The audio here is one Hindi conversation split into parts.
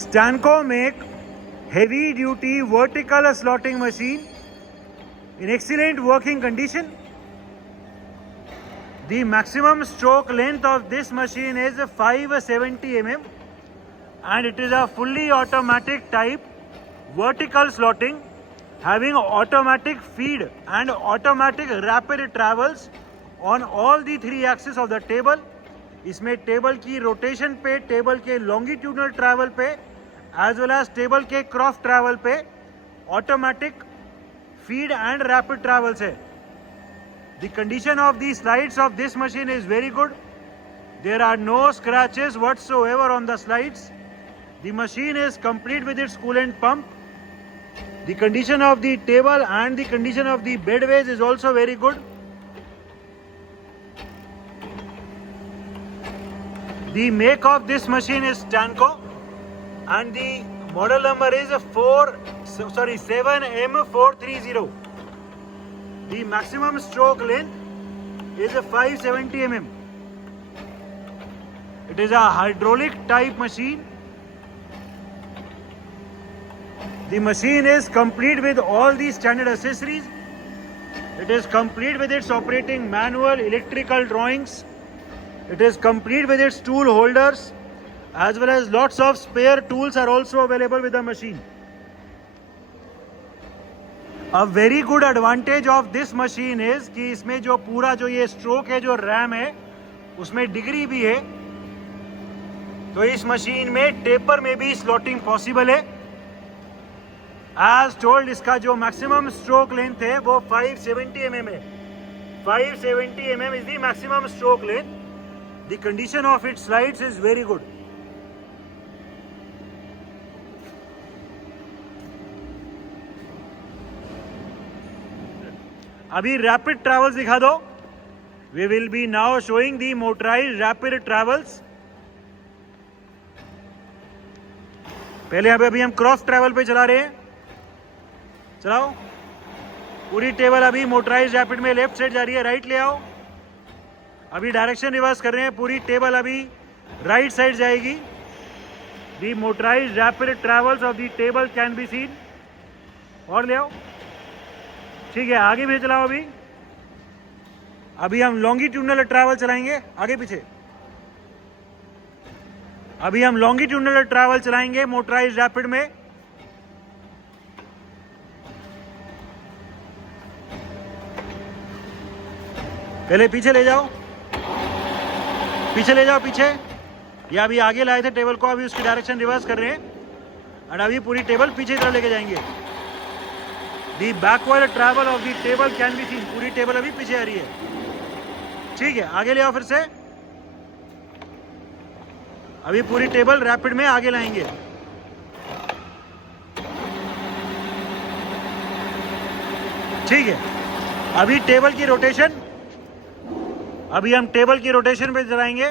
Stanco make heavy duty vertical slotting machine in excellent working condition. The maximum stroke length of this machine is 570 mm and it is a fully automatic type vertical slotting having automatic feed and automatic rapid travels on all the three axes of the table. इसमें टेबल की रोटेशन पे, टेबल के लॉन्गिट्यूडनल ट्रैवल पे एज वेल एज टेबल के क्रॉस ट्रैवल पे automatic feed and rapid travels है. The condition of the slides of this machine is very good. There are no scratches whatsoever on the slides. The machine is complete with its coolant pump. The condition of the table and the condition of the bedways is also very good. The make of this machine is Stanco and the model number is 7M430. The maximum stroke length is 570 mm. It is a hydraulic type machine. The machine is complete with all the standard accessories. It is complete with its operating manual, electrical drawings. It is complete with its tool holders as well as lots of spare tools are also available with the machine. A very good advantage of this machine is कि इसमें जो पूरा जो ये स्ट्रोक है, जो रैम है, उसमें डिग्री भी है. तो इस मशीन में टेपर में भी स्लॉटिंग पॉसिबल है. एज टोल्ड इसका जो मैक्सिमम स्ट्रोक लेंथ है वो 570 mm है. 570 mm is the maximum stroke length. The condition of its slides is very good. अभी रैपिड ट्रैवल्स दिखा दो. We will be now showing the motorized rapid travels. पहले अभी हम क्रॉस ट्रैवल पे चला रहे हैं. चलाओ. पूरी टेबल अभी मोटराइज रैपिड में लेफ्ट साइड जा रही है. राइट ले आओ. अभी डायरेक्शन रिवर्स कर रहे हैं. पूरी टेबल अभी राइट साइड जाएगी. The motorised rapid travels of the table can be seen. और ले आओ. ठीक है, आगे भी चलाओ. अभी हम लॉन्गिट्यूडनल ट्रैवल चलाएंगे. आगे पीछे. अभी हम लॉन्गिट्यूडनल ट्रैवल चलाएंगे मोटराइज रैपिड में. पहले पीछे ले जाओ. पीछे ले जाओ. पीछे. या अभी आगे लाए थे टेबल को, अभी उसकी डायरेक्शन रिवर्स कर रहे हैं और अभी पूरी टेबल पीछे की तरफ लेके जाएंगे. The backward travel of the table can be seen. पूरी टेबल अभी पीछे आ रही है. ठीक है, आगे ले आओ फिर से. अभी पूरी टेबल रैपिड में आगे लाएंगे. ठीक है, अभी टेबल की रोटेशन. अभी हम टेबल की रोटेशन पे चलाएंगे.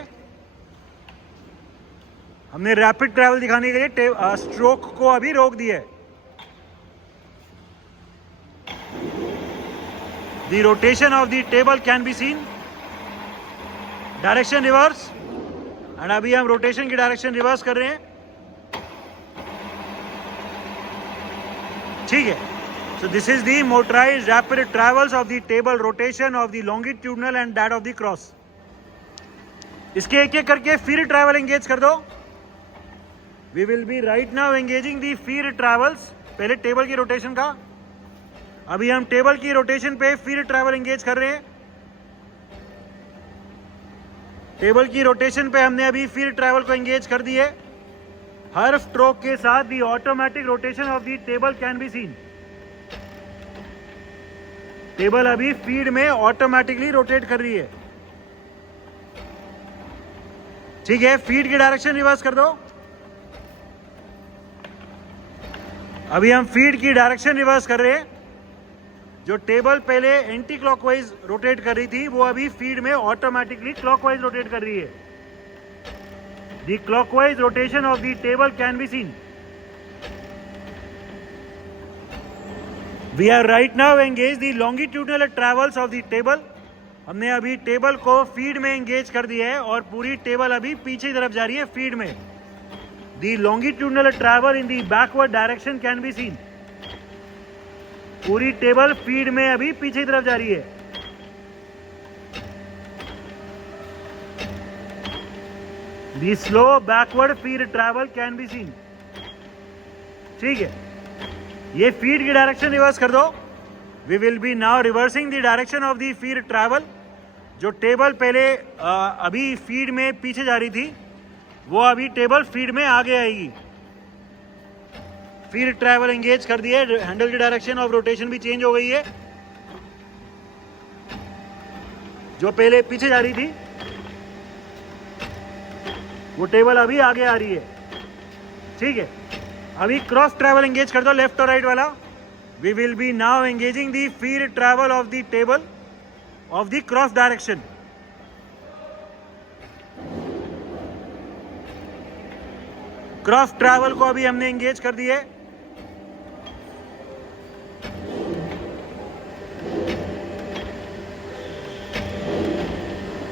हमने रैपिड ट्रैवल दिखाने के लिए स्ट्रोक को अभी रोक दिया है. The rotation of the table can be scene. Direction reverse. And अभी हम रोटेशन की डायरेक्शन रिवर्स कर रहे हैं. ठीक है. So this is the motorized rapid travels of the table rotation of the longitudinal and that of the cross. इसके एक एक करके feed travel engage कर दो. We will be right now engaging the feed travels. पहले टेबल की रोटेशन का. अभी हम टेबल की रोटेशन पे feed travel engage कर रहे हैं. टेबल की रोटेशन पे हमने अभी feed travel को engage कर दिए. हर स्ट्रोक के साथ the automatic rotation of the table can be seen. Table अभी फीड में ऑटोमेटिकली रोटेट कर रही है. ठीक है, फीड की डायरेक्शन रिवर्स कर दो. अभी हम फीड की डायरेक्शन रिवर्स कर रहे हैं. जो टेबल पहले एंटी क्लॉकवाइज रोटेट कर रही थी वो अभी फीड में ऑटोमेटिकली क्लॉकवाइज रोटेट कर रही है. The clockwise rotation of the table can be scene. We are right now engaged the longitudinal travels of the table. हमने अभी टेबल को फीड में एंगेज कर दिया है और पूरी टेबल अभी पीछे की तरफ जा रही है फीड में. The longitudinal travel in the backward direction can be seen. पूरी टेबल फीड में अभी पीछे की तरफ जा रही है. The slow backward feed travel can be seen. ठीक है, ये फीड की डायरेक्शन रिवर्स कर दो. We will be now reversing the direction of the feed travel. जो टेबल पहले अभी फीड में पीछे जा रही थी, वो अभी टेबल फीड में आगे आएगी. फीड ट्रैवल एंगेज कर दिए. हैंडल की डायरेक्शन ऑफ रोटेशन भी चेंज हो गई है. जो पहले पीछे जा रही थी, वो टेबल अभी आगे आ रही है. ठीक है, अभी क्रॉस ट्रैवल एंगेज कर दो, लेफ्ट और राइट वाला. We will be now engaging the feed travel of the table of the cross direction. Cross travel को अभी हमने एंगेज कर दिया है.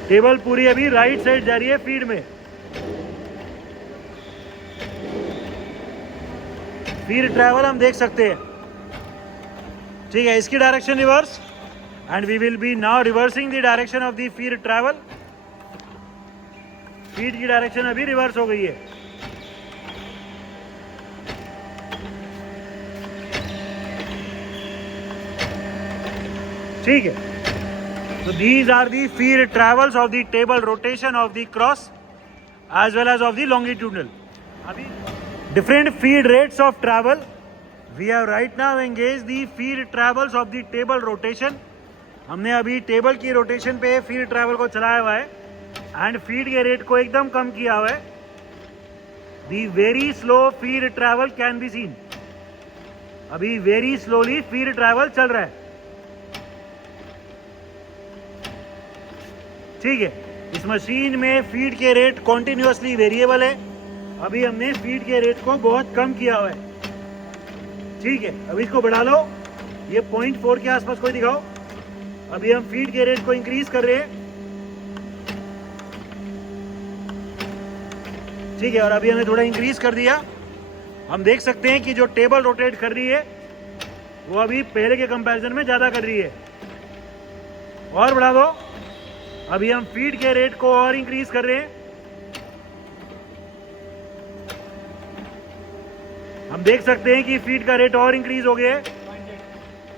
टेबल पूरी अभी राइट साइड जा रही है फीड में. फीड ट्रैवल हम देख सकते हैं. ठीक है, इसकी direction reverse. And we will be now reversing the direction of the feed travel. Feed की डायरेक्शन अभी रिवर्स हो गई है. ठीक है, so these are the feed travels of the table rotation of the cross as well as of the longitudinal. अभी different feed rates of travel. We have right now engaged the feed travels of the table rotation. हमने अभी टेबल की रोटेशन पे फीड ट्रैवल को चलाया हुआ है एंड फीड के रेट को एकदम कम किया हुआ है. The very slow feed travel can be seen. अभी very slowly feed travel चल रहा है. ठीक है, इस मशीन में फीड के रेट कॉन्टिन्यूसली वेरिएबल है. अभी हमने फीड के रेट को बहुत कम किया हुआ है. ठीक है, अभी इसको बढ़ा लो. ये 0.4 के आसपास कोई दिखाओ. अभी हम फीड के रेट को इंक्रीज कर रहे हैं. ठीक है, और अभी हमने थोड़ा इंक्रीज कर दिया. हम देख सकते हैं कि जो टेबल रोटेट कर रही है वो अभी पहले के कंपैरिजन में ज्यादा कर रही है. और बढ़ा दो. अभी हम फीड के रेट को और इंक्रीज कर रहे हैं. हम देख सकते हैं कि फीड का रेट और इंक्रीज हो गया है.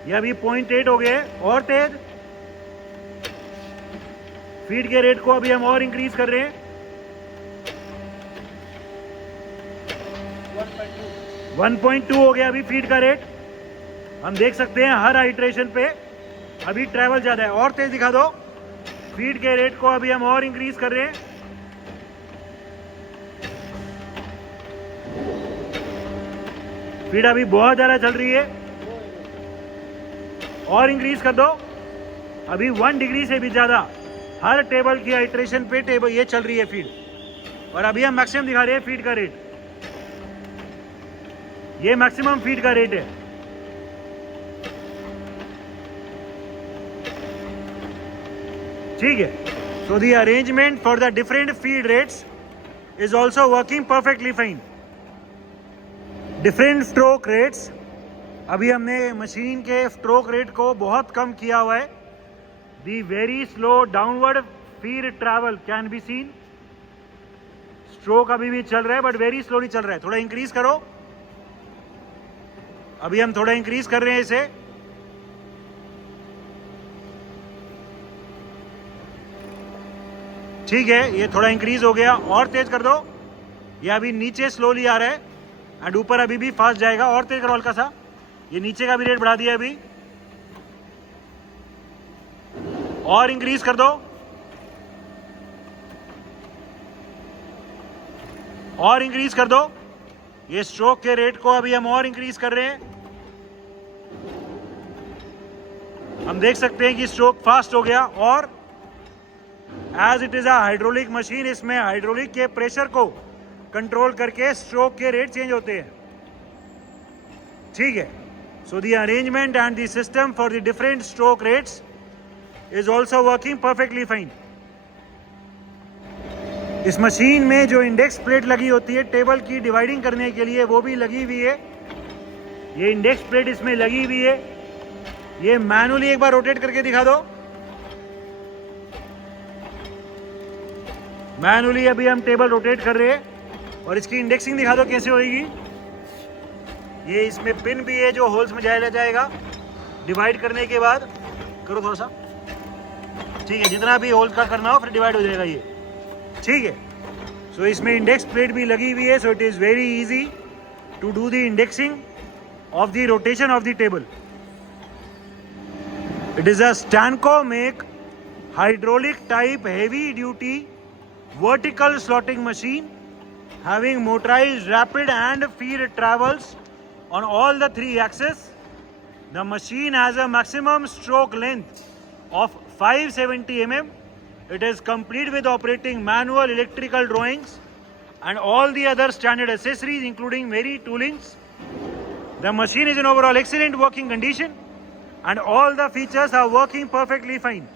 ये अभी 0.8 हो गया है. और तेज फीड के रेट को अभी हम और इंक्रीज कर रहे हैं. 1.2 हो गया अभी फीड का रेट. हम देख सकते हैं हर आइट्रेशन पे अभी ट्रैवल ज्यादा है. और तेज दिखा दो. फीड के रेट को अभी हम और इंक्रीज कर रहे हैं. फीड अभी बहुत ज्यादा चल रही है. और इंक्रीज कर दो. अभी 1 डिग्री से भी ज्यादा हर टेबल की आइट्रेशन पे टेबल ये चल रही है फीड. और अभी हम मैक्सिमम दिखा रहे हैं फीड का रेट. ये मैक्सिमम फीड का रेट है. ठीक है, so the arrangement for the different feed rates is also working perfectly fine. Different stroke rates. अभी हमने मशीन के स्ट्रोक रेट को बहुत कम किया हुआ है. The very slow downward feed travel can be seen. Stroke अभी भी चल रहा है बट वेरी स्लोली चल रहा है. थोड़ा इंक्रीज करो. अभी हम थोड़ा इंक्रीज कर रहे हैं इसे. ठीक है, ये थोड़ा इंक्रीज हो गया. और तेज कर दो. ये अभी नीचे स्लोली आ रहा है एंड ऊपर अभी भी फास्ट जाएगा. और तेज करो हल्का सा. ये नीचे का भी रेट बढ़ा दिया अभी. और इंक्रीज कर दो. और इंक्रीज कर दो. ये स्ट्रोक के रेट को अभी हम और इंक्रीज कर रहे हैं. हम देख सकते हैं कि स्ट्रोक फास्ट हो गया. और as it is a hydraulic machine, इसमें हाइड्रोलिक के प्रेशर को कंट्रोल करके स्ट्रोक के रेट चेंज होते हैं. ठीक है, so the arrangement and the system for the different stroke rates is also working perfectly fine. इस मशीन में जो इंडेक्स प्लेट लगी होती है टेबल की डिवाइडिंग करने के लिए, वो भी लगी हुई है। ये इंडेक्स प्लेट इसमें लगी हुई है। ये मैनुअली एक बार रोटेट करके दिखा दो। मैनुअली अभी हम टेबल रोटेट कर रहे हैं और इसकी इंडेक्सिंग दिखा दो कैसे होगी। ये इसमें पिन भी है जो होल्स में जाया जाएगा। डिवाइड करने के बाद करो थोड़ा सा, ठीक है, जितना भी होल का करना हो फिर डिवाइड हो जाएगा ये, ठीक है। सो इसमें इंडेक्स प्लेट भी लगी हुई है। So it is very easy to do the indexing of the rotation of the table. It is a Stanco make hydraulic type heavy duty vertical slotting machine having motorized rapid and feed travels on all the 3 axes. The machine has a maximum stroke length of 570 mm. It is complete with operating manual, electrical drawings and all the other standard accessories including many toolings. The machine is in overall excellent working condition and all the features are working perfectly fine.